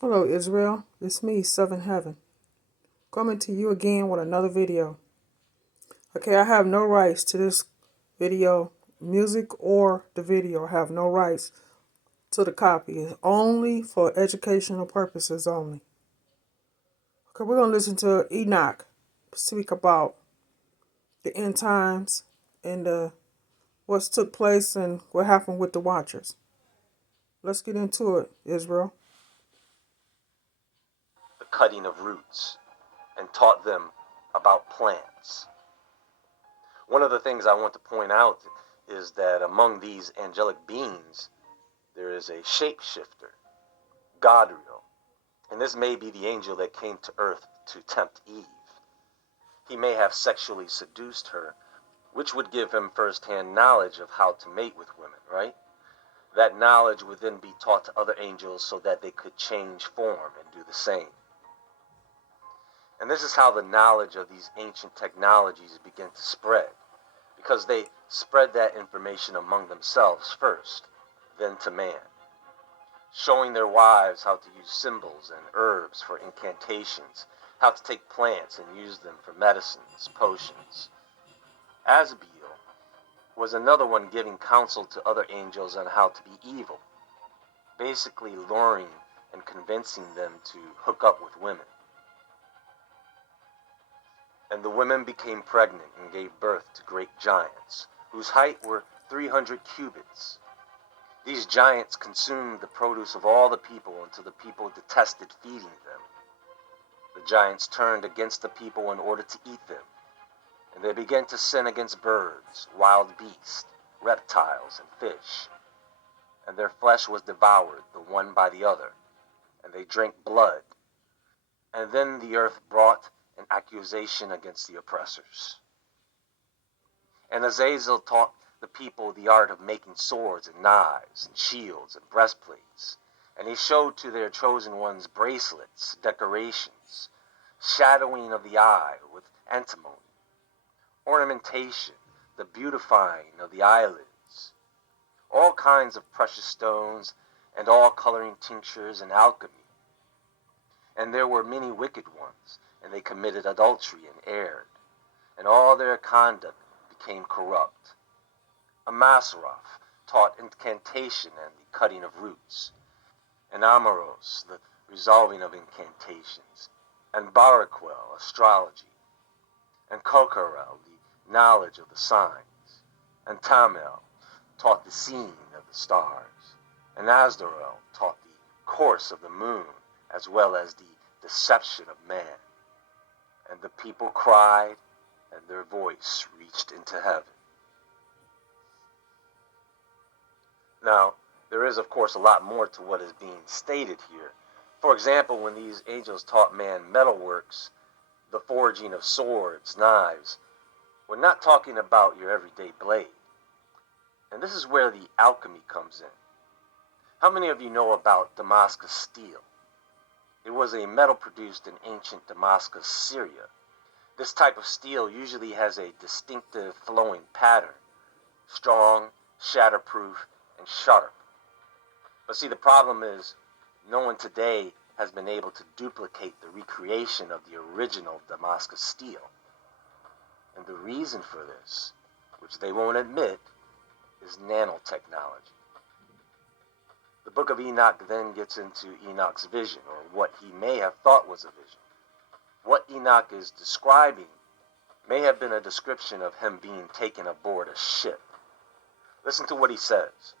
Hello Israel, it's me, Seven Heaven, coming to you again with another video. Okay, I have no rights to this video, music or the video. I have no rights to the copy. It's only for educational purposes only. Okay, we're going to listen to Enoch speak about the end times and what's took place and what happened with the Watchers. Let's get into it, Israel. The cutting of roots, and taught them about plants. One of the things I want to point out is that among these angelic beings, there is a shapeshifter, Godriel, and this may be the angel that came to earth to tempt Eve. He may have sexually seduced her, which would give him first-hand knowledge of how to mate with women, right? That knowledge would then be taught to other angels so that they could change form and do the same. And this is how the knowledge of these ancient technologies began to spread, because they spread that information among themselves first, then to man, showing their wives how to use symbols and herbs for incantations, how to take plants and use them for medicines, potions. Asbiel was another one giving counsel to other angels on how to be evil, basically luring and convincing them to hook up with women. And the women became pregnant and gave birth to great giants, whose height were 300 cubits. These giants consumed the produce of all the people until the people detested feeding them. The giants turned against the people in order to eat them, and they began to sin against birds, wild beasts, reptiles, and fish. And their flesh was devoured, the one by the other, and they drank blood. And then the earth brought an accusation against the oppressors. And Azazel taught the people the art of making swords and knives and shields and breastplates. And he showed to their chosen ones bracelets, decorations, shadowing of the eye with antimony, ornamentation, the beautifying of the eyelids, all kinds of precious stones, and all coloring tinctures and alchemy. And there were many wicked ones, and they committed adultery and erred, and all their conduct became corrupt. Amasraf taught incantation and the cutting of roots, and Amaros the resolving of incantations, and Baraquel astrology, and Kokarel the knowledge of the signs, and Tamel taught the seeing of the stars, and Azdarel taught the course of the moon, as well as the deception of man. And the people cried, and their voice reached into heaven. Now, there is, of course, a lot more to what is being stated here. For example, when these angels taught man metalworks, the forging of swords, knives, we're not talking about your everyday blade. And this is where the alchemy comes in. How many of you know about Damascus steel? It was a metal produced in ancient Damascus, Syria. This type of steel usually has a distinctive flowing pattern, strong, shatterproof, and sharp. But see, the problem is, no one today has been able to duplicate the recreation of the original Damascus steel. And the reason for this, which they won't admit, is nanotechnology. The book of Enoch then gets into Enoch's vision, or what he may have thought was a vision. What Enoch is describing may have been a description of him being taken aboard a ship. Listen to what he says.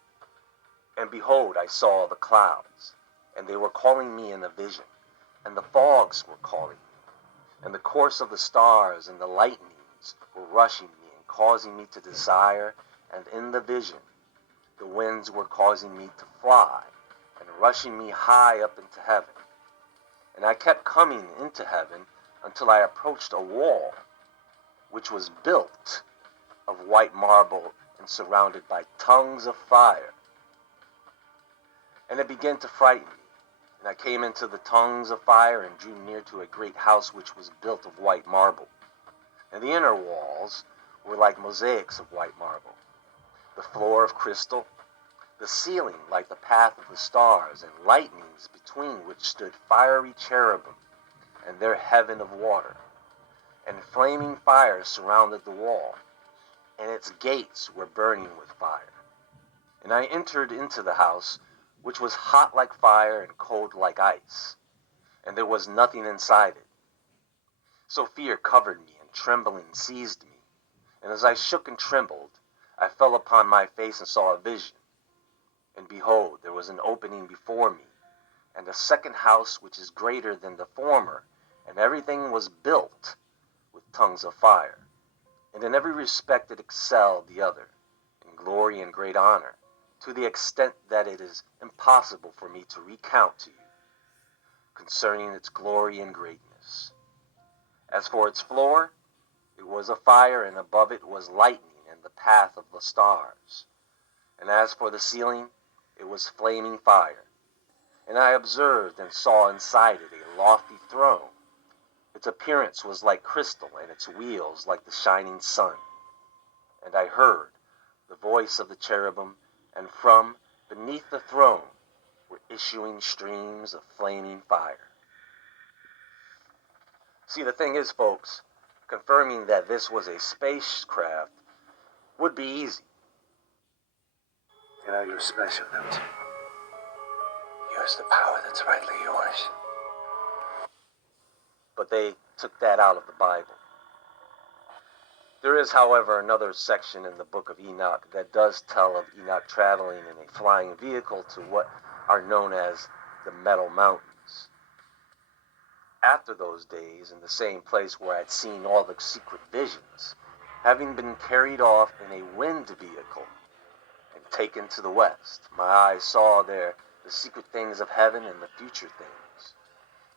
And behold, I saw the clouds, and they were calling me in a vision, and the fogs were calling me, and the course of the stars and the lightnings were rushing me and causing me to desire, and in the vision the winds were causing me to fly, and rushing me high up into heaven. And I kept coming into heaven until I approached a wall, which was built of white marble and surrounded by tongues of fire. And it began to frighten me. And I came into the tongues of fire and drew near to a great house which was built of white marble. And the inner walls were like mosaics of white marble, the floor of crystal, the ceiling like the path of the stars, and lightnings between which stood fiery cherubim, and their heaven of water. And flaming fire surrounded the wall, and its gates were burning with fire. And I entered into the house, which was hot like fire and cold like ice, and there was nothing inside it. So fear covered me, and trembling seized me. And as I shook and trembled, I fell upon my face and saw a vision. And behold, there was an opening before me, and a second house which is greater than the former, and everything was built with tongues of fire. And in every respect it excelled the other, in glory and great honor, to the extent that it is impossible for me to recount to you concerning its glory and greatness. As for its floor, it was a fire, and above it was lightning and the path of the stars. And as for the ceiling, it was flaming fire. And I observed and saw inside it a lofty throne. Its appearance was like crystal, and its wheels like the shining sun. And I heard the voice of the cherubim, and from beneath the throne were issuing streams of flaming fire. See, the thing is, folks, confirming that this was a spacecraft would be easy. You know you're special, don't you? Use the power that's rightly yours. But they took that out of the Bible. There is, however, another section in the book of Enoch that does tell of Enoch traveling in a flying vehicle to what are known as the Metal Mountains. After those days, in the same place where I'd seen all the secret visions, having been carried off in a wind vehicle and taken to the west, my eyes saw there the secret things of heaven and the future things.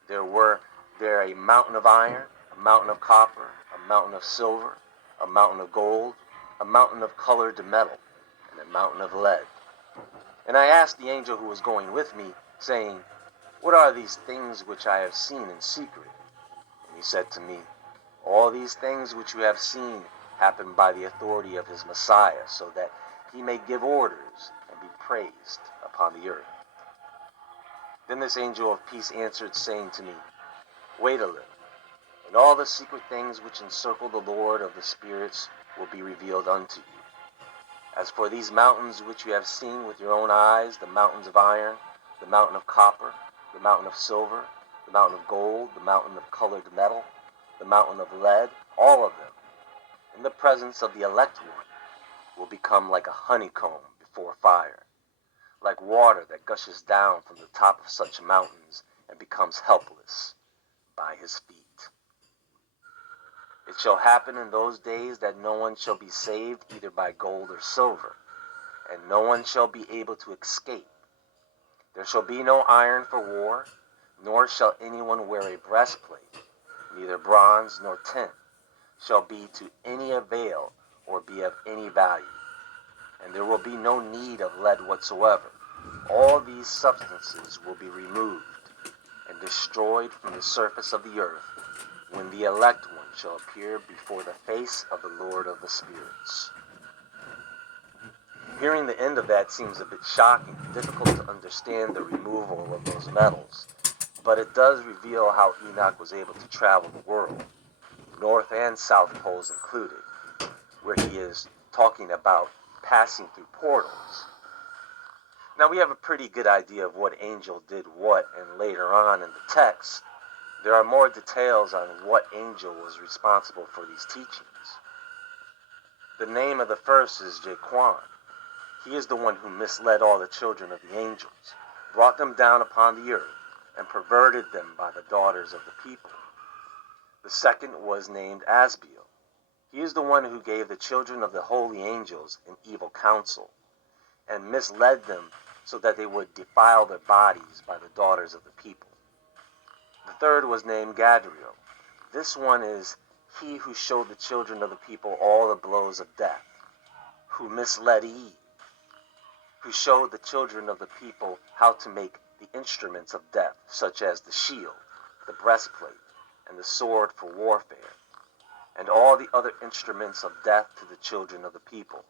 There were there a mountain of iron, a mountain of copper, a mountain of silver, a mountain of gold, a mountain of colored metal, and a mountain of lead. And I asked the angel who was going with me, saying, "What are these things which I have seen in secret?" And he said to me, "All these things which you have seen happen by the authority of his Messiah, so that he may give orders and be praised upon the earth." Then this angel of peace answered, saying to me, "Wait a little, and all the secret things which encircle the Lord of the spirits will be revealed unto you. As for these mountains which you have seen with your own eyes, the mountains of iron, the mountain of copper, the mountain of silver, the mountain of gold, the mountain of colored metal, the mountain of lead, all of them, in the presence of the elect one, will become like a honeycomb before fire, like water that gushes down from the top of such mountains and becomes helpless by his feet. It shall happen in those days that no one shall be saved either by gold or silver, and no one shall be able to escape. There shall be no iron for war, nor shall anyone wear a breastplate, neither bronze nor tin shall be to any avail or be of any value. And there will be no need of lead whatsoever. All these substances will be removed and destroyed from the surface of the earth when the elect one shall appear before the face of the Lord of the spirits." Hearing the end of that seems a bit shocking, difficult to understand the removal of those metals, but it does reveal how Enoch was able to travel the world, North and South poles included, where he is talking about passing through portals. Now we have a pretty good idea of what angel did what, and later on in the text, there are more details on what angel was responsible for these teachings. The name of the first is Jaquan. He is the one who misled all the children of the angels, brought them down upon the earth, and perverted them by the daughters of the people. The second was named Asbiel. He is the one who gave the children of the holy angels an evil counsel, and misled them so that they would defile their bodies by the daughters of the people. The third was named Gadriel. This one is he who showed the children of the people all the blows of death, who misled Eve, who showed the children of the people how to make the instruments of death, such as the shield, the breastplate, and the sword for warfare, and all the other instruments of death to the children of the people.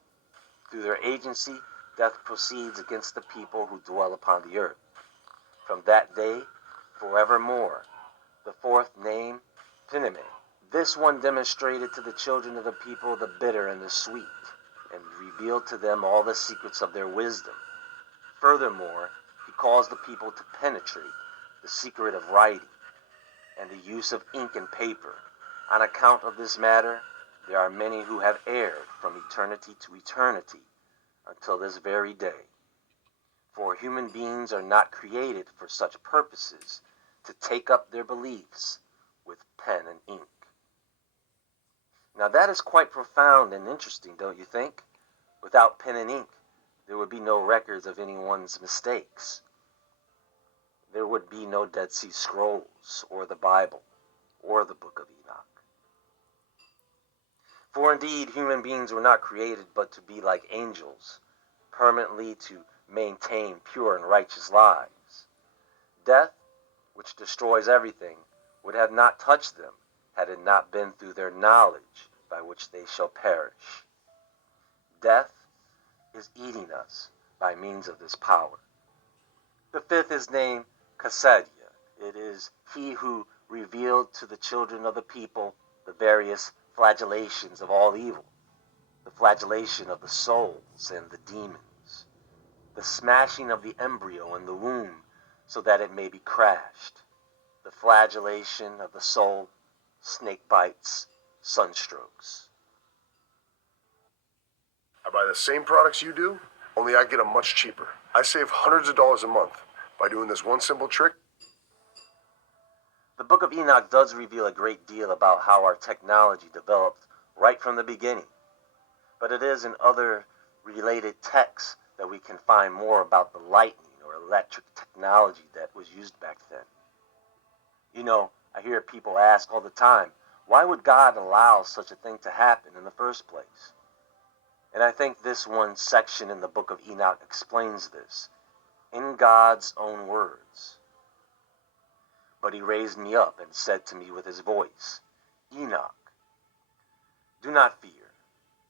Through their agency, death proceeds against the people who dwell upon the earth. From that day, forevermore. The fourth name, Pinime. This one demonstrated to the children of the people the bitter and the sweet, and revealed to them all the secrets of their wisdom. Furthermore, he caused the people to penetrate the secret of writing and the use of ink and paper. On account of this matter, there are many who have erred from eternity to eternity until this very day. For human beings are not created for such purposes, to take up their beliefs with pen and ink. Now that is quite profound and interesting, don't you think? Without pen and ink, there would be no records of anyone's mistakes. There would be no Dead Sea Scrolls, or the Bible, or the Book of Enoch. For indeed, human beings were not created but to be like angels, permanently to maintain pure and righteous lives. Death, which destroys everything, would have not touched them had it not been through their knowledge by which they shall perish. Death is eating us by means of this power. The fifth is named Kasadia. It is he who revealed to the children of the people the various flagellations of all evil, the flagellation of the souls and the demons, the smashing of the embryo in the womb so that it may be crashed, the flagellation of the soul, snake bites, sunstrokes. I buy the same products you do, only I get them much cheaper. I save hundreds of dollars a month by doing this one simple trick. The Book of Enoch does reveal a great deal about how our technology developed right from the beginning, but it is in other related texts that we can find more about the lightning or electric technology that was used back then. You know, I hear people ask all the time, why would God allow such a thing to happen in the first place? And I think this one section in the Book of Enoch explains this, in God's own words. But he raised me up and said to me with his voice, Enoch, do not fear.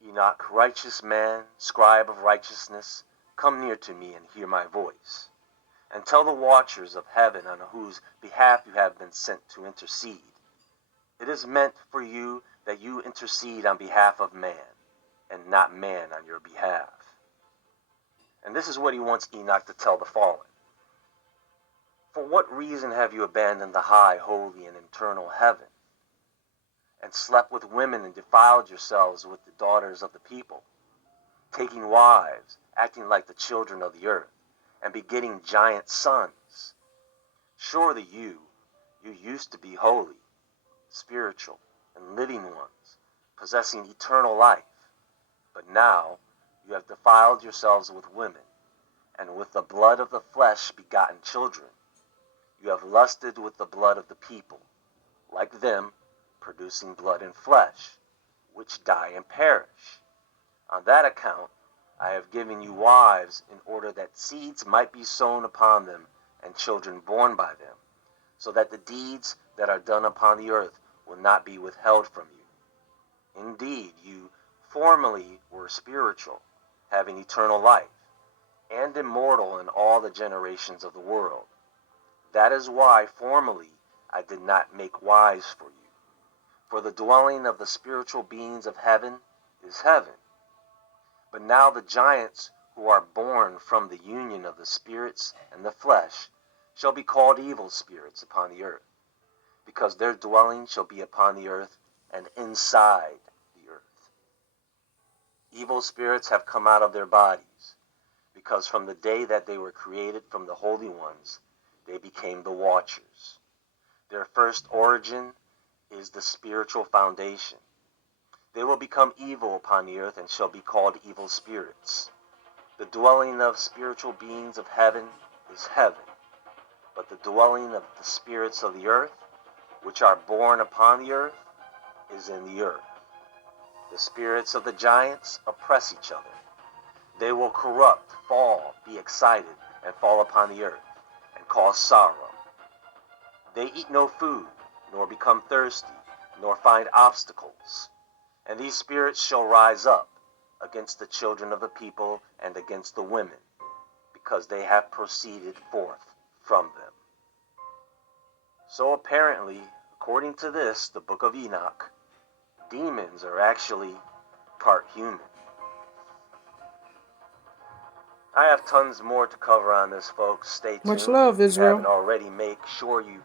Enoch, righteous man, scribe of righteousness, come near to me and hear my voice. And tell the watchers of heaven on whose behalf you have been sent to intercede. It is meant for you that you intercede on behalf of man, and not man on your behalf. And this is what he wants Enoch to tell the fallen. For what reason have you abandoned the high, holy, and eternal heaven, and slept with women and defiled yourselves with the daughters of the people, taking wives, acting like the children of the earth, and begetting giant sons? Surely you used to be holy, spiritual, and living ones, possessing eternal life. But now you have defiled yourselves with women, and with the blood of the flesh begotten children. You have lusted with the blood of the people, like them, producing blood and flesh, which die and perish. On that account, I have given you wives in order that seeds might be sown upon them and children born by them, so that the deeds that are done upon the earth will not be withheld from you. Indeed, you formerly were spiritual, having eternal life, and immortal in all the generations of the world. That is why formerly I did not make wives for you. For the dwelling of the spiritual beings of heaven is heaven. But now the giants who are born from the union of the spirits and the flesh shall be called evil spirits upon the earth, because their dwelling shall be upon the earth and inside the earth. Evil spirits have come out of their bodies, because from the day that they were created from the holy ones, they became the watchers. Their first origin is the spiritual foundation. They will become evil upon the earth and shall be called evil spirits. The dwelling of spiritual beings of heaven is heaven, but the dwelling of the spirits of the earth, which are born upon the earth, is in the earth. The spirits of the giants oppress each other. They will corrupt, fall, be excited, and fall upon the earth, and cause sorrow. They eat no food, nor become thirsty, nor find obstacles. And these spirits shall rise up, against the children of the people and against the women, because they have proceeded forth from them. So apparently, according to this, the Book of Enoch, demons are actually part human. I have tons more to cover on this, folks. Stay tuned. Much love, If you Israel. haven't already, make sure you